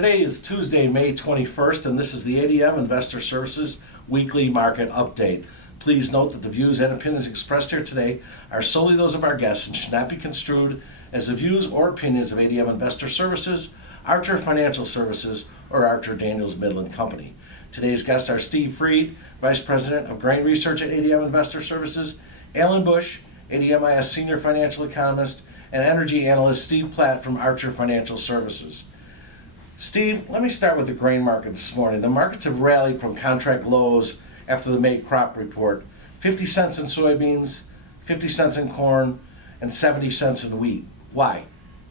Today is Tuesday, May 21st, and this is the ADM Investor Services Weekly Market Update. Please note that the views and opinions expressed here today are solely those of our guests and should not be construed as the views or opinions of ADM Investor Services, Archer Financial Services, or Archer Daniels Midland Company. Today's guests are Steve Freed, Vice President of Grain Research at ADM Investor Services, Alan Bush, ADMIS Senior Financial Economist, and Energy Analyst Steve Platt from Archer Financial Services. Steve, let me start with the grain market this morning. The markets have rallied from contract lows after the May crop report. 50 cents in soybeans, 50 cents in corn, and 70 cents in wheat. Why?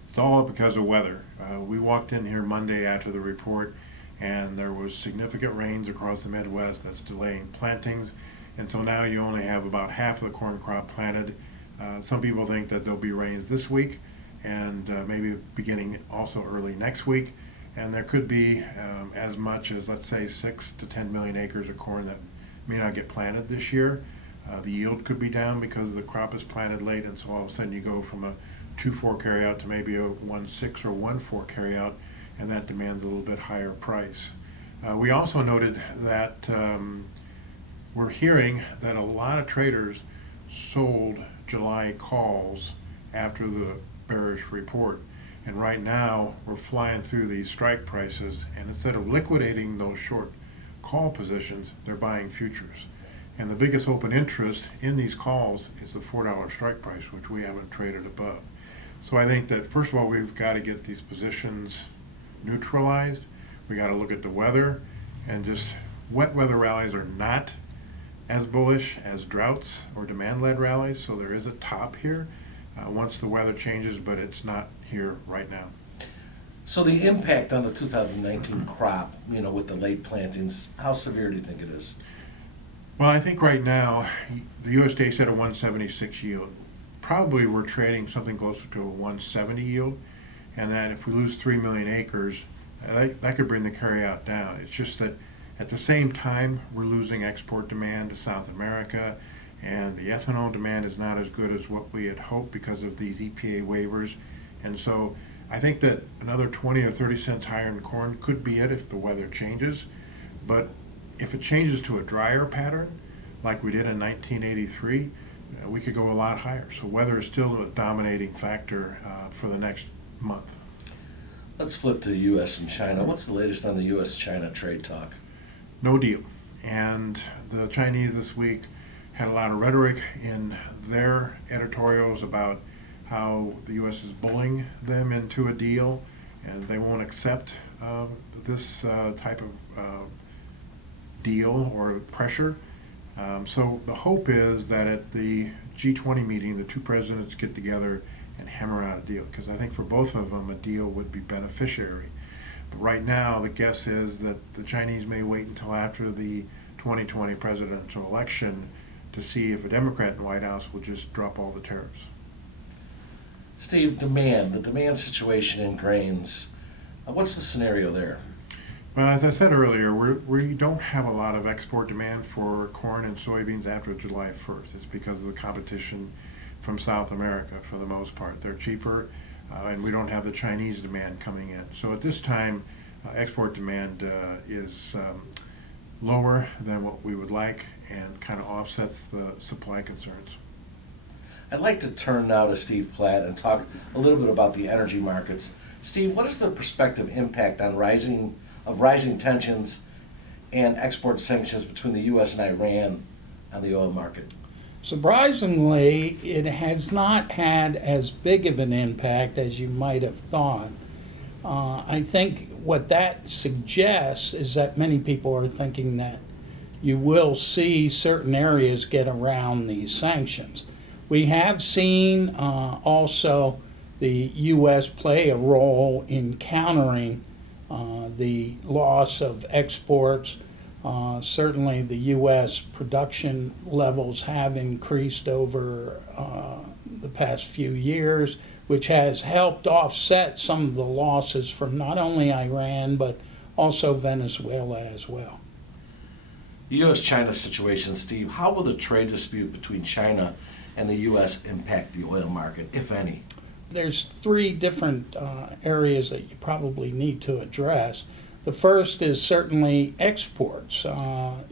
It's all because of weather. We walked in here Monday after the report, and there was significant rains across the Midwest that's delaying plantings, and so now you only have about half of the corn crop planted. Some people think that there'll be rains this week and maybe beginning also early next week. And there could be as much as, let's say, 6 to 10 million acres of corn that may not get planted this year. The yield could be down because the crop is planted late, and so all of a sudden you go from a 2-4 carryout to maybe a 1-6 or 1-4 carryout, and that demands a little bit higher price. We also noted that we're hearing that a lot of traders sold July calls after the bearish report. And right now, we're flying through these strike prices, and instead of liquidating those short call positions, they're buying futures. And the biggest open interest in these calls is the $4 strike price, which we haven't traded above. So I think that, first of all, we've got to get these positions neutralized. We got to look at the weather, and just wet weather rallies are not as bullish as droughts or demand-led rallies, so there is a top here once the weather changes, but it's not here right now. So the impact on the 2019 crop, with the late plantings, how severe do you think it is? Well, I think right now, the USDA said a 176 yield. Probably we're trading something closer to a 170 yield, and that if we lose 3 million acres, that could bring the carryout down. It's just that at the same time, we're losing export demand to South America, and the ethanol demand is not as good as what we had hoped because of these EPA waivers. And so I think that another 20 or 30 cents higher in corn could be it if the weather changes. But if it changes to a drier pattern, like we did in 1983, we could go a lot higher. So weather is still a dominating factor for the next month. Let's flip to the U.S. and China. What's the latest on the U.S.-China trade talk? No deal. And the Chinese this week had a lot of rhetoric in their editorials about how the U.S. is bullying them into a deal, and they won't accept this type of deal or pressure. So the hope is that at the G20 meeting, the two presidents get together and hammer out a deal, because I think for both of them a deal would be beneficiary. But right now the guess is that the Chinese may wait until after the 2020 presidential election to see if a Democrat in the White House will just drop all the tariffs. Steve, the demand situation in grains, what's the scenario there? Well, as I said earlier, we don't have a lot of export demand for corn and soybeans after July 1st. It's because of the competition from South America for the most part. They're cheaper, and we don't have the Chinese demand coming in. So at this time, export demand is lower than what we would like and kind of offsets the supply concerns. I'd like to turn now to Steve Platt and talk a little bit about the energy markets. Steve, what is the prospective impact on rising tensions and export sanctions between the U.S. and Iran on the oil market? Surprisingly, it has not had as big of an impact as you might have thought. I think what that suggests is that many people are thinking that you will see certain areas get around these sanctions. We have seen also the U.S. play a role in countering the loss of exports. Certainly the U.S. production levels have increased over the past few years, which has helped offset some of the losses from not only Iran, but also Venezuela as well. The U.S.-China situation, Steve, how will the trade dispute between China and the U.S. impact the oil market, if any? There's three different areas that you probably need to address. The first is certainly exports.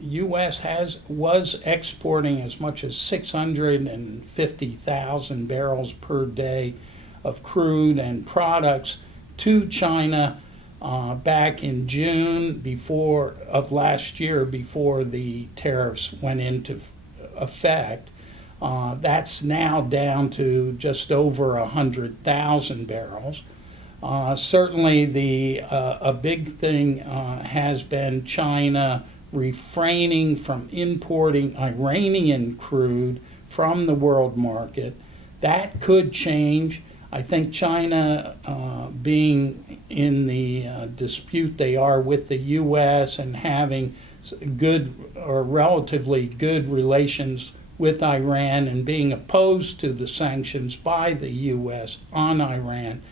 U.S. was exporting as much as 650,000 barrels per day of crude and products to China back in June of last year, before the tariffs went into effect. That's now down to just over 100,000 barrels. Certainly a big thing has been China refraining from importing Iranian crude from the world market. That could change. I think China, being in the dispute they are with the U.S. and having good or relatively good relations with Iran and being opposed to the sanctions by the U.S. on Iran,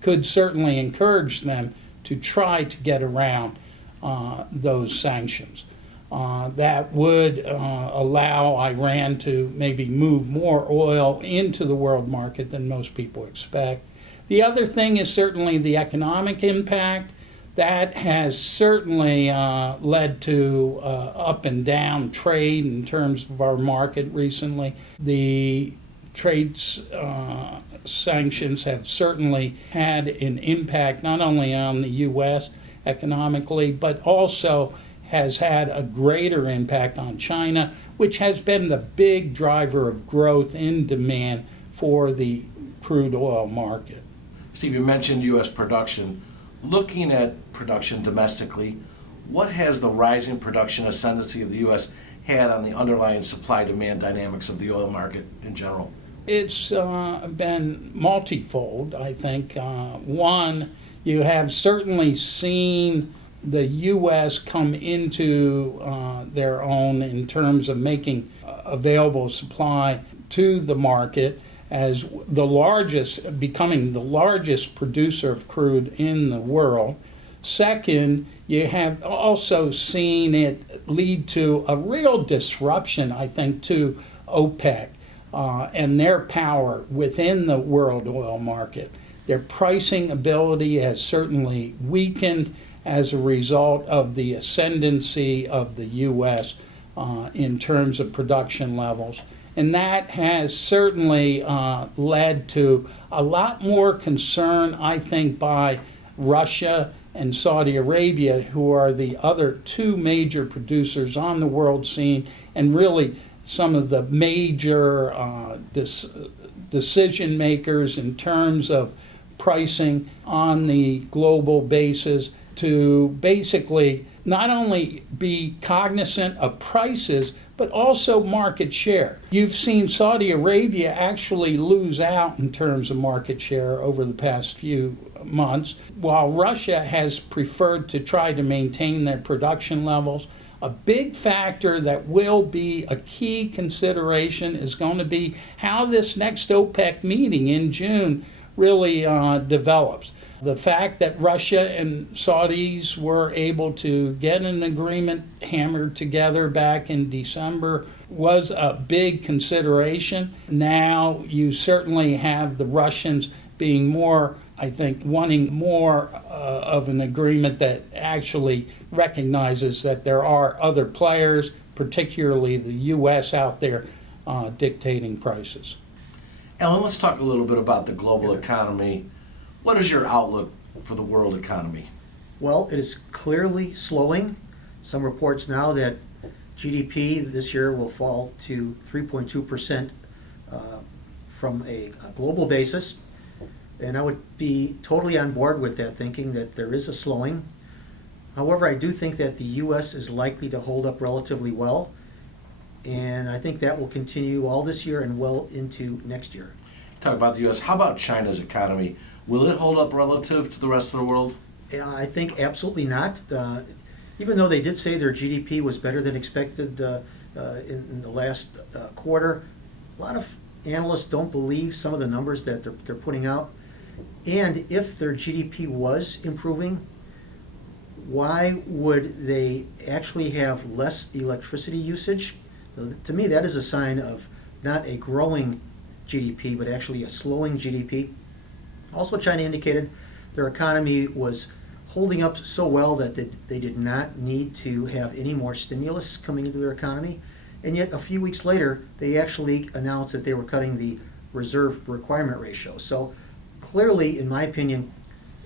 could certainly encourage them to try to get around those sanctions. That would allow Iran to maybe move more oil into the world market than most people expect. The other thing is certainly the economic impact. That has certainly led to up and down trade in terms of our market recently. The trade sanctions have certainly had an impact not only on the U.S. economically, but also has had a greater impact on China, which has been the big driver of growth in demand for the crude oil market. Steve, you mentioned U.S. production. Looking at production domestically, what has the rising production ascendancy of the U.S. had on the underlying supply-demand dynamics of the oil market in general? It's been multifold, I think. One, you have certainly seen the U.S. come into their own in terms of making available supply to the market as becoming the largest producer of crude in the world. Second, you have also seen it lead to a real disruption, I think, to OPEC and their power within the world oil market. Their pricing ability has certainly weakened as a result of the ascendancy of the U.S. In terms of production levels. And that has certainly led to a lot more concern, I think, by Russia and Saudi Arabia, who are the other two major producers on the world scene, and really some of the major decision makers in terms of pricing on the global basis, to basically not only be cognizant of prices, but also market share. You've seen Saudi Arabia actually lose out in terms of market share over the past few months, while Russia has preferred to try to maintain their production levels. A big factor that will be a key consideration is going to be how this next OPEC meeting in June really develops. The fact that Russia and Saudis were able to get an agreement hammered together back in December was a big consideration. Now you certainly have the Russians being more, I think, wanting more of an agreement that actually recognizes that there are other players, particularly the U.S. out there, dictating prices. Ellen, let's talk a little bit about the global economy. What is your outlook for the world economy? Well, it is clearly slowing. Some reports now that GDP this year will fall to 3.2% from a global basis. And I would be totally on board with that, thinking that there is a slowing. However, I do think that the U.S. is likely to hold up relatively well. And I think that will continue all this year and well into next year. Talk about the U.S. How about China's economy? Will it hold up relative to the rest of the world? I think absolutely not. Even though they did say their GDP was better than expected in the last quarter, a lot of analysts don't believe some of the numbers that they're putting out. And if their GDP was improving, why would they actually have less electricity usage? To me, that is a sign of not a growing GDP, but actually a slowing GDP. Also, China indicated their economy was holding up so well that they did not need to have any more stimulus coming into their economy. And yet, a few weeks later, they actually announced that they were cutting the reserve requirement ratio. So clearly, in my opinion,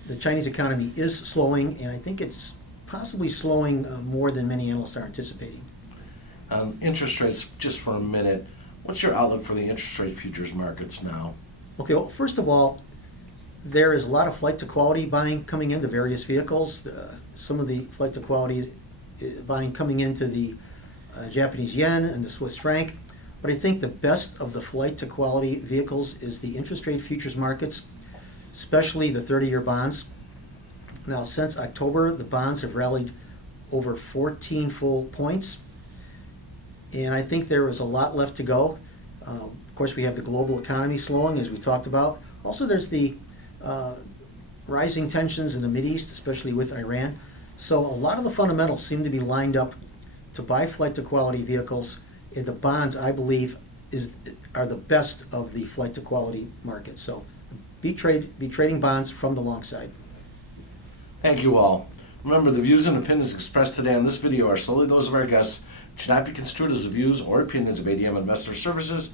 the Chinese economy is slowing, and I think it's possibly slowing more than many analysts are anticipating. Interest rates, just for a minute, what's your outlook for the interest rate futures markets now? Okay, well, first of all, there is a lot of flight to quality buying coming into various vehicles. Some of the flight to quality buying coming into the Japanese yen and the Swiss franc. But I think the best of the flight to quality vehicles is the interest rate futures markets, especially the 30-year bonds. Now, since October, the bonds have rallied over 14 full points, and I think there is a lot left to go. Of course, we have the global economy slowing, as we talked about. Also, there's the rising tensions in the Mideast, especially with Iran. So a lot of the fundamentals seem to be lined up to buy flight to quality vehicles, and the bonds, I believe, are the best of the flight to quality market. So be trading bonds from the long side. Thank you all. Remember, the views and opinions expressed today on this video are solely those of our guests, should not be construed as the views or opinions of ADM Investor Services,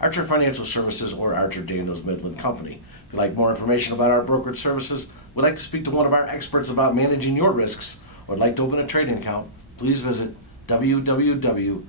Archer Financial Services, or Archer Daniels Midland Company. If you'd like more information about our brokerage services, would like to speak to one of our experts about managing your risks, or would like to open a trading account, please visit www.admis.com.